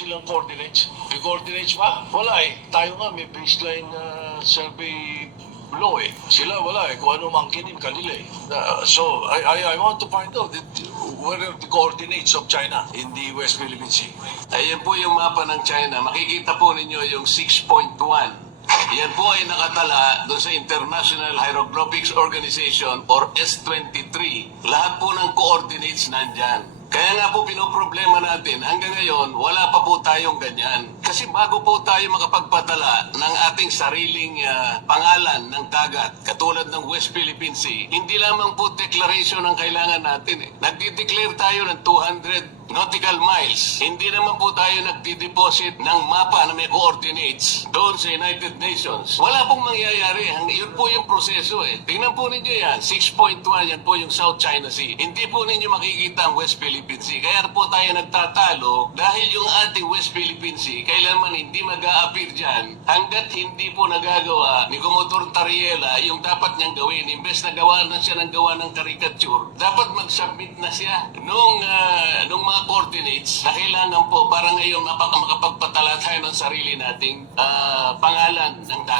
silang coordinates. May coordinates pa? Wala eh. Tayo nga may baseline survey law eh. Sila wala eh. Kung ano mangkinin kanila eh. So, I want to find out what are the coordinates of China in the West Philippine Sea. Ayan po yung mapa ng China. Makikita po ninyo yung 6.1. Yan po ay nakatala doon sa International Hieroglyphics Organization or S23. Lahat po ng coordinates nandyan. Kaya nga po pinoproblema natin, hanggang ngayon, wala pa po tayong ganyan. Kasi bago po tayo makapagpadala ng ating sariling pangalan ng dagat, katulad ng West Philippine Sea, hindi lamang po declaration ang kailangan natin. Nagdi-declare tayo ng 200 nautical miles. Hindi naman po tayo nagdi-deposit ng mapa na may coordinates doon sa United Nations. Wala pong mangyayari. Yun po yung proseso eh. Tingnan po ninyo yan. 6.1 yan po yung South China Sea. Hindi po ninyo makikita ang West Philippine Sea. Kaya po tayo nagtatalo dahil yung ating West Philippine Sea kailanman hindi mag-a-appear dyan hanggat hindi po nagagawa ni Commodore Tariela yung dapat niyang gawin. Imbes na gawa na siya ng gawa ng caricature, dapat mag-submit na siya nung mga coordinates na kailangan po para ngayon makapagpatala tayo ng sarili nating pangalan ng dagat.